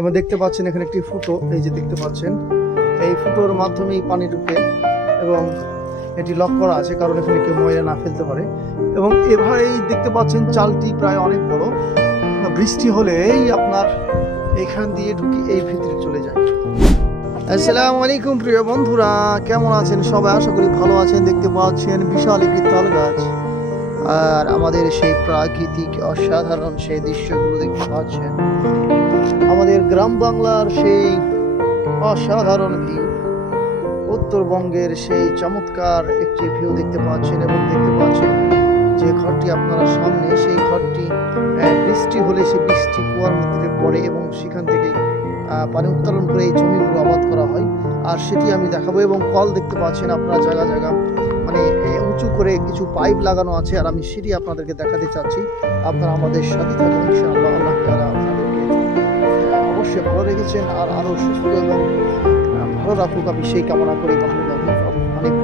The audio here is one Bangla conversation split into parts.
আমরা দেখতে পাচ্ছেন এখানে একটি ফুটো, এই যে দেখতে পাচ্ছেন এই ফুটোর মাধ্যমেই পানি ঢুকে এবং এটি লক করা আছে কারণ এখানে কেউ ময়লা না ফেলতে পারে। এবং এভাবেই দেখতে পাচ্ছেন চালটি প্রায় অনেক বড়, বৃষ্টি হলেই আপনার এখান দিয়ে ঢুকে এই ভিতরে চলে যায়। আসসালামু আলাইকুম প্রিয় বন্ধুরা, কেমন আছেন সবাই? আশা করি ভালো আছেন। দেখতে পাচ্ছেন বিশাল একটি তাল গাছ আর আমাদের সেই প্রাকৃতিক অসাধারণ সেই দৃশ্যগুলো দেখতে পাচ্ছেন, আমাদের গ্রাম বাংলার সেই অসাধারণ ভিউ, উত্তরবঙ্গের সেই চমৎকার একটি ভিউ দেখতে পাচ্ছেন। এবং দেখতে পাচ্ছেন যে ঘরটি আপনারা সামনে, সেই ঘরটি বৃষ্টি হলে সেই বৃষ্টি কুয়ার মধ্যে পড়ে এবং সেখান থেকে পানি উত্তোলন করে এই জমিগুলো আবাদ করা হয়। আর সেটি আমি দেখাবো। এবং কল দেখতে পাচ্ছেন আপনারা জায়গা জায়গা মানে উঁচু করে কিছু পাইপ লাগানো আছে, আর আমি সেটি আপনাদেরকে দেখাতে চাচ্ছি। আপনারা আমাদের সাথে থাকুন, ইনশাআল্লাহ আল্লাহ তাআলা আপনাদেরকে অবশ্যই ভালো রেখেছেন আর আরও সুস্থ এবং ভালো রাখুক, আমি সেই কামনা করি। অনেক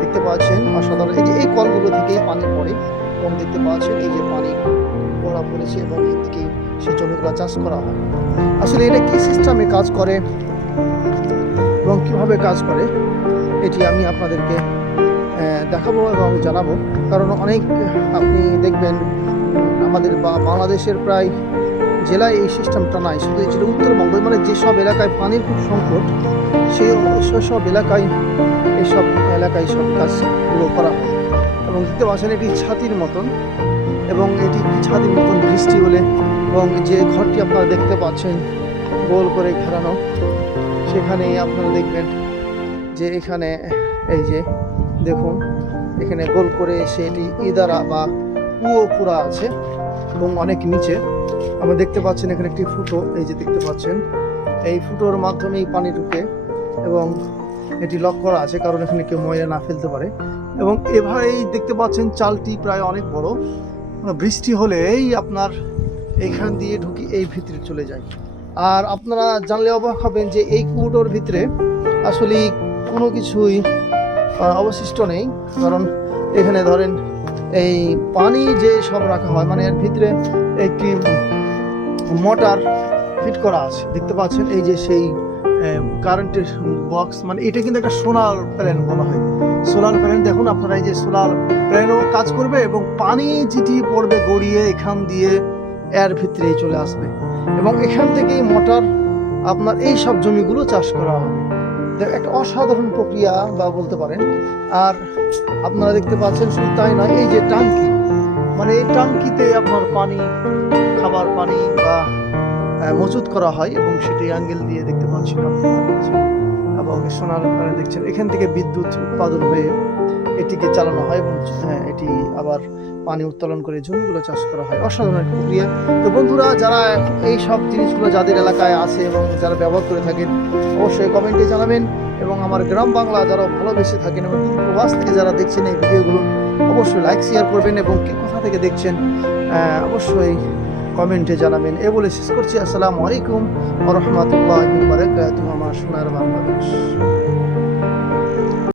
দেখতে পাচ্ছেন অসাধারণ এই কলগুলো থেকেই পানি পড়ে এবং দেখতে পাচ্ছেন এই যে পানি পড়া পড়েছে এবং এর থেকেই সেই জমিগুলো চাষ করা হয়। আসলে এটা কি সিস্টেমে কাজ করে এবং কিভাবে কাজ করে এটি আমি আপনাদেরকে দেখাবো এবং জানাবো। কারণ অনেক আপনি দেখবেন আমাদের বাংলাদেশের প্রায় জেলায় এই সিস্টেমটা নাই, শুধু এই যেটা উত্তরবঙ্গ মানে যেসব এলাকায় পানির খুব সংকট সেই সব এলাকায় এইসব এলাকায় সব কাজগুলো করা হয়। এবং দেখতে পাচ্ছেন এটি ছাতির মতন, এবং এটি ছাতির মতন বৃষ্টি হলে এবং যে ঘরটি আপনারা দেখতে পাচ্ছেন গোল করে ঘেরানো, সেখানে আপনারা দেখবেন যে এখানে এই যে দেখুন এখানে গোল করে সেটি ইদারা বা কুয়ো পুরা আছে এবং অনেক নিচে আমরা দেখতে পাচ্ছেন এখানে একটি ফুটো, এই যে দেখতে পাচ্ছেন এই ফুটোর মাধ্যমেই পানি ঢুকে এবং এটি লক করা আছে কারণ এখানে কেউ ময়লা না ফেলতে পারে। এবং এভাবেই দেখতে পাচ্ছেন চালটি প্রায় অনেক বড়, বৃষ্টি হলেই আপনার এইখান দিয়ে ঢুকে এই ভিতরে চলে যায়। আর আপনারা জানলে অবাক হবেন যে এই কুয়োটার ভিতরে আসলে কোনো কিছুই অবশিষ্ট নেই, কারণ এখানে ধরেন এই পানি যে সব রাখা হয় মানে এর ভিতরে একটি মোটর ফিট করা আছে। দেখতে পাচ্ছেন এই যে সেই কারেন্টের বক্স, মানে এটা কিন্তু একটা সোলার প্যানেল বলা হয়। সোলার প্যানেল দেখুন আপনারা, এই যে সোলার প্যানেলও কাজ করবে এবং পানি যেটি পড়বে গড়িয়ে এখান দিয়ে এর ভিতরে চলে আসবে এবং এখান থেকেই মোটর আপনার এই সব জমিগুলো চাষ করা হবে। একটা অসাধারণ প্রক্রিয়া বা বলতে পারেন। আর আপনারা দেখতে পাচ্ছেন শুধু তাই নয়, এই যে টাঙ্কি, মানে এই টাঙ্কিতে আপনার পানি, খাবার পানি বা মজুত করা হয় এবং সেটি অ্যাঙ্গেল দিয়ে দেখতে পাচ্ছেন আপনারা। এবং সোনার দেখছেন এখান থেকে বিদ্যুৎ উৎপাদন হয়ে এটিকে চালানো হয় এবং এটি আবার পানি উত্তোলন করে জমিগুলো চাষ করা হয়। অসাধারণ একটা প্রক্রিয়া। তো বন্ধুরা, যারা এই সব জিনিসগুলো যাদের এলাকায় আছে এবং যারা ব্যবহার করে থাকেন অবশ্যই কমেন্টে জানাবেন। এবং আমার গ্রাম বাংলা যারা ভালোবেসে থাকেন এবং প্রবাস থেকে যারা দেখছেন এই ভিডিওগুলো অবশ্যই লাইক শেয়ার করবেন এবং কে কোথা থেকে দেখছেন অবশ্যই কমেন্টে জানাবেন। এ বলে শেষ করছি। আসসালামু আলাইকুম ওয়া রাহমাতুল্লাহি ওয়া বারাকাতুহু। আমার সোনার বাংলাদেশ।